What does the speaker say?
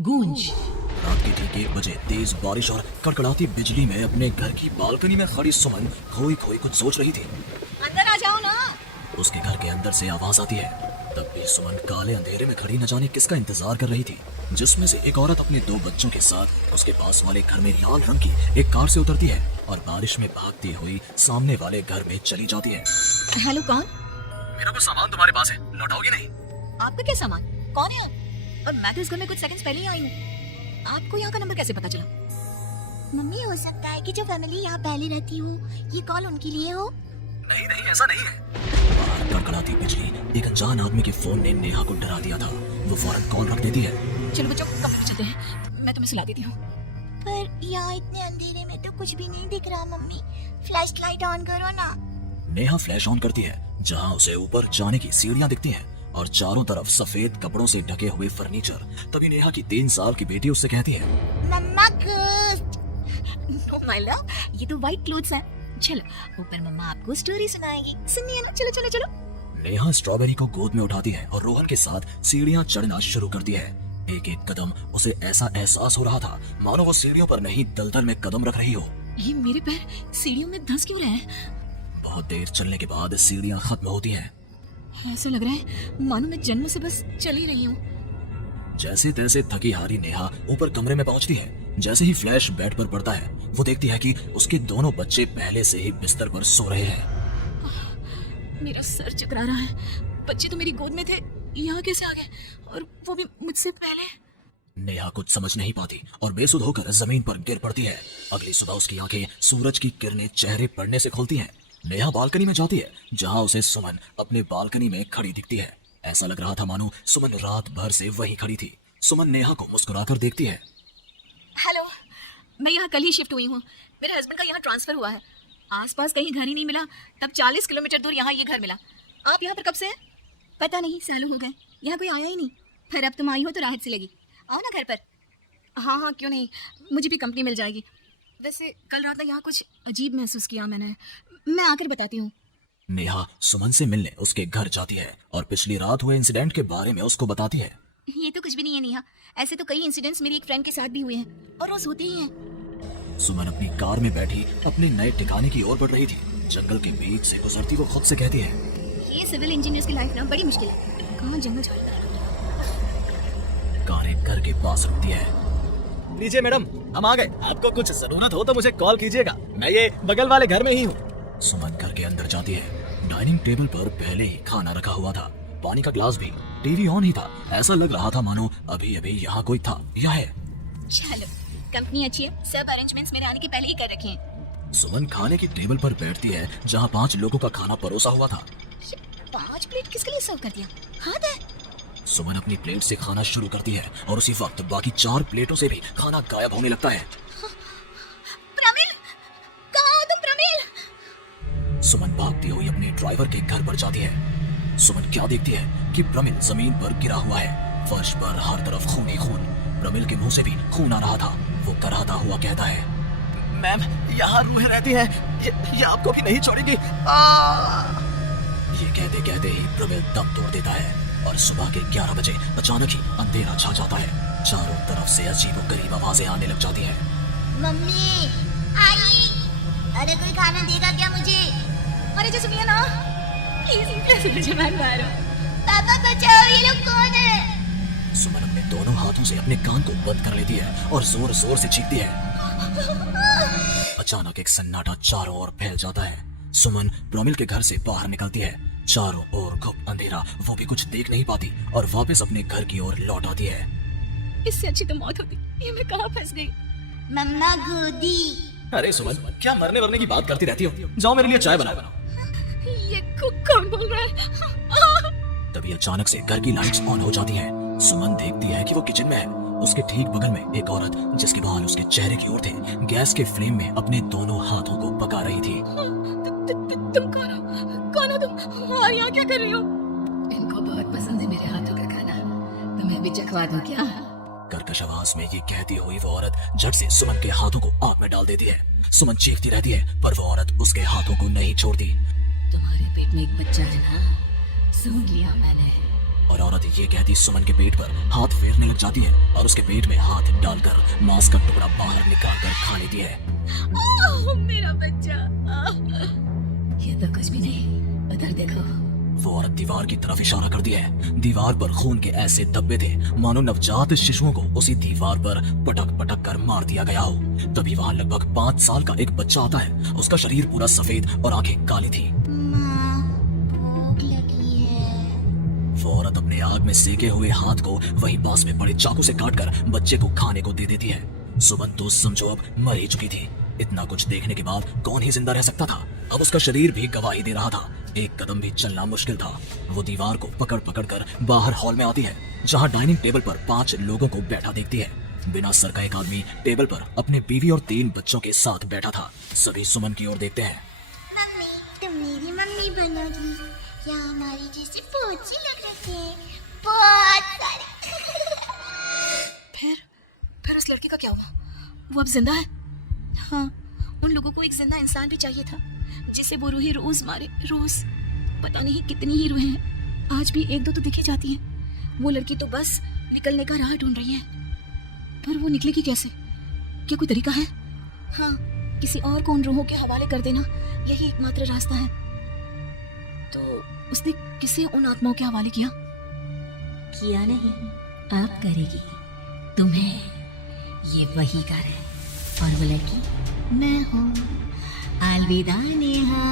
गूंज। रात के ठीक 1 बजे तेज बारिश और कड़कड़ाती बिजली में अपने घर की बालकनी में खड़ी सुमन खोई खोई कुछ सोच रही थी। अंदर आ जाओ ना। उसके घर के अंदर से आवाज आती है। तब भी सुमन काले अंधेरे में खड़ी न जाने किसका इंतजार कर रही थी, जिसमें से एक औरत अपने 2 बच्चों के साथ उसके पास वाले घर में लाल रंग की एक कार से उतरती है और बारिश में भागती हुई सामने वाले घर में चली जाती है। हेलो, कौन? मेरा कुछ सामान तुम्हारे पास है, लौटाओगे नहीं? आपका क्या सामान? कौन है आप? और मैं तो इस घर में कुछ सेकंड्स पहले ही आई हूँ। आपको यहाँ का नंबर कैसे पता चला? मम्मी, हो सकता है कि जो फैमिली यहाँ पहले रहती हो, ये कॉल उनके लिए हो। नहीं नहीं, ऐसा नहीं है। बाहर कड़कड़ाती बिजली एक अनजान आदमी के फोन ने नेहा को डरा दिया था। वो फौरन कॉल रख देती है। चलो बच्चों, कमरे चलते हैं, मैं तुम्हें सुला देती हूँ। पर यहाँ इतने अंधेरे में तो कुछ भी नहीं दिख रहा। मम्मी, फ्लैश लाइट ऑन करो ना। नेहा फ्लैश ऑन करती है, जहाँ उसे ऊपर जाने की सीढ़ियाँ दिखती हैं और चारों तरफ सफेद कपड़ों से ढके हुए फर्नीचर। तभी नेहा की 3 साल की बेटी उससे कहती है, मम्मा घोस्ट। नो माय लव, ये तो व्हाइट क्लोथ्स है। चलो ऊपर मम्मा आपको स्टोरी सुनाएगी, सुनिए ना। चलो चलो चलो। नेहा स्ट्रॉबेरी को गोद में उठाती है और रोहन के साथ सीढ़ियाँ चढ़ना शुरू करती है। एक एक कदम उसे ऐसा एहसास हो रहा था मानो वो सीढ़ियों पर नहीं दलदल में कदम रख रही हो। ये मेरे पैर सीढ़ियों में धंस क्यों रहे हैं? बहुत देर चलने के बाद सीढ़ियाँ खत्म होती हैं। ऐसा लग रहा है मानो मैं जन्म से बस चल ही रही हूँ। जैसे तैसे थकी हारी नेहा ऊपर कमरे में पहुंचती है। जैसे ही फ्लैश बेड पर पड़ता है, वो देखती है कि उसके दोनों बच्चे पहले से ही बिस्तर पर सो रहे हैं। मेरा सर चकरा रहा है। बच्चे तो मेरी गोद में थे, यहाँ कैसे आ गए? और वो भी मुझसे पहले। नेहा कुछ समझ नहीं पाती और बेसुध होकर जमीन पर गिर पड़ती है। अगली सुबह उसकी आंखें सूरज की किरणें चेहरे पड़ने से खुलती हैं। नेहा बालकनी में जाती है, जहां उसे सुमन अपने बालकनी में खड़ी दिखती है। ऐसा लग रहा था मानो सुमन रात भर से वहीं खड़ी थी। सुमन नेहा को मुस्कुराकर देखती है। हेलो, मैं यहाँ कल ही शिफ्ट हुई हूँ। मेरे हस्बैंड का यहाँ ट्रांसफर हुआ है। आसपास कहीं घर ही नहीं मिला, तब 40 किलोमीटर दूर यहाँ ये घर मिला। आप यहाँ पर कब से हैं? पता नहीं, सालों हो गए, यहाँ कोई आया ही नहीं। फिर अब तुम आई हो तो राहत से लगी। आओ ना घर पर। हाँ हाँ, क्यों नहीं, मुझे भी कंपनी मिल जाएगी। वैसे कल रात यहाँ कुछ अजीब महसूस किया मैंने। मैं आकर बताती हूँ। नेहा सुमन से मिलने उसके घर जाती है और पिछली रात हुए इंसिडेंट के बारे में उसको बताती है। ये तो कुछ भी नहीं है नेहा, ऐसे तो कई इंसिडेंट्स मेरी एक फ्रेंड के साथ भी हुए हैं और रोज होते ही हैं। सुमन अपनी कार में बैठी अपने नए ठिकाने की ओर बढ़ रही थी। जंगल के बीच से गुजरती वो खुद से कहती है, ये सिविल इंजीनियर्स की लाइफ ना बड़ी मुश्किल है। कहाँ जंगल झाड़। कार एक घर के पास रुकती है। लीजिए मैडम, हम आ गए। आपको कुछ जरूरत हो तो मुझे कॉल कीजिएगा, मैं ये बगल वाले घर में ही हूँ। सुमन घर के अंदर जाती है। डाइनिंग टेबल पर पहले ही खाना रखा हुआ था, पानी का ग्लास भी, टीवी ऑन ही था। ऐसा लग रहा था मानो अभी अभी यहाँ कोई था या है। चलो, कंपनी अच्छी है, सब अरेंजमेंट्स मेरे आने के पहले ही कर रखे हैं। सुमन खाने की टेबल पर बैठती है, जहाँ 5 लोगों का खाना परोसा हुआ था। 5 प्लेट किसके लिए सर्व कर दिया? हाथ है। सुमन अपनी प्लेट से खाना शुरू करती है और उसी वक्त बाकी 4 प्लेटों से भी खाना गायब होने लगता है। प्रमिल, कहाँ हो तुम प्रमिल? सुमन भागती हुई अपने ड्राइवर के घर पर जाती है। सुमन क्या देखती है कि प्रमिल जमीन पर गिरा हुआ है। फर्श पर हर तरफ खून ही खून। प्रमिल के मुंह से भी खून आ रहा था। वो कराहता हुआ कहता है, मैम, यहाँ रूह रहती है, ये आपको भी नहीं छोड़ेगी। ये कहते कहते ही प्रमिल दम तोड़ देता है और सुबह के 11 बजे अचानक ही अंधेरा छा जाता है। चारों तरफ से अजीबोगरीब आवाजें आने लग जाती हैं। मम्मी आई, अरे कोई खाना देगा क्या मुझे? अरे जो सुनिए ना, प्लीज मुझे मारो। पापा बचाओ, ये लोग कौन है? सुमन अपने दोनों हाथों से अपने कान को बंद कर लेती है और जोर जोर से चीखती है। अचानक एक सन्नाटा चारों ओर फैल जाता है। सुमन प्रमिल के घर से बाहर निकलती है। चारों ओर घुप अंधेरा, वो भी कुछ देख नहीं पाती और वापस अपने घर की ओर लौट आती है। इससे अच्छी तो मौत होती, ये मैं कहाँ फंस गई। मम्मा गोदी। अरे सुमन, क्या मरने वरने की बात करती रहती हो? जाओ मेरे लिए चाय बनाओ। ये कौन बोल रहा है? तभी अचानक से घर की लाइट्स ऑन हो जाती हैं। सुमन देखती है कि वो किचन में है। उसके ठीक बगल में एक औरत, जिसके बाल उसके चेहरे की ओर थे, गैस के फ्लेम में अपने दोनों हाथों को पका रही थी। तुम कौन हो तुम? और यहाँ क्या कर रही हो? इनको बहुत पसंद है मेरे हाथों का खाना, तुम्हें भी चखवा दूं क्या? कर्कश आवाज में ये कहती हुई वो औरत झट से सुमन के हाथों को आग में डाल देती है। सुमन चीखती रहती है, पर वो औरत उसके हाथों को नहीं छोड़ती। तुम्हारे पेट में एक बच्चा है ना, सुन लिया मैंने। और औरत ये कहती सुमन के पेट पर हाथ फेरने लग जाती है और उसके पेट में हाथ डालकर मांस का टुकड़ा बाहर निकाल कर खा लेती है। ओह, मेरा बच्चा। ये तो कुछ भी नहीं, उधर देखो। वो औरत दीवार की तरफ इशारा कर दिया है। दीवार पर खून के ऐसे धब्बे थे मानो नवजात शिशुओं को उसी दीवार पर पटक पटक कर मार दिया गया हो। तभी वहाँ लगभग 5 साल का एक बच्चा आता है। उसका शरीर पूरा सफेद और आंखें काली थी। माँ, भूख लगी है। वो औरत अपने आग में सेके हुए हाथ को वहीं पास में पड़े चाकू से काटकर बच्चे को खाने को दे देती है। सुमन तो समझो अब मर ही चुकी थी। इतना कुछ देखने के बाद कौन ही जिंदा रह सकता था। अब उसका शरीर भी गवाही दे रहा था। एक कदम भी चलना मुश्किल था। वो दीवार को पकड़ पकड़ कर बाहर हॉल में आती है, जहाँ डाइनिंग टेबल पर 5 लोगों को बैठा देखती है। बिना सर का एक आदमी टेबल पर अपने बीवी और 3 बच्चों के साथ बैठा था। सभी सुमन की ओर देखते हैं। मम्मी, तुम मेरी मम्मी बनोगी या हमारी जैसे पोची लग रखे हैं बहुत सारे। फिर उस लड़के का क्या हुआ? वो अब जिंदा है? हाँ, उन लोगों को एक जिंदा इंसान भी चाहिए था जिसे वो रूही रोज मारे। रोज पता नहीं कितनी ही रूहें हैं। आज भी 1-2 तो दिखी जाती हैं। वो लड़की तो बस निकलने का राह ढूंढ रही है, पर वो निकलेगी कैसे? क्या कोई तरीका है? हाँ, किसी और को उन रूहों के हवाले कर देना यही एकमात्र रास्ता है। तो उसने किसे उन आत्माओं के हवाले किया? किया नहीं, आप करेगी। तुम्हें ये वही कर है। और वो लड़की मैं हूँ। अलविदा नेहा।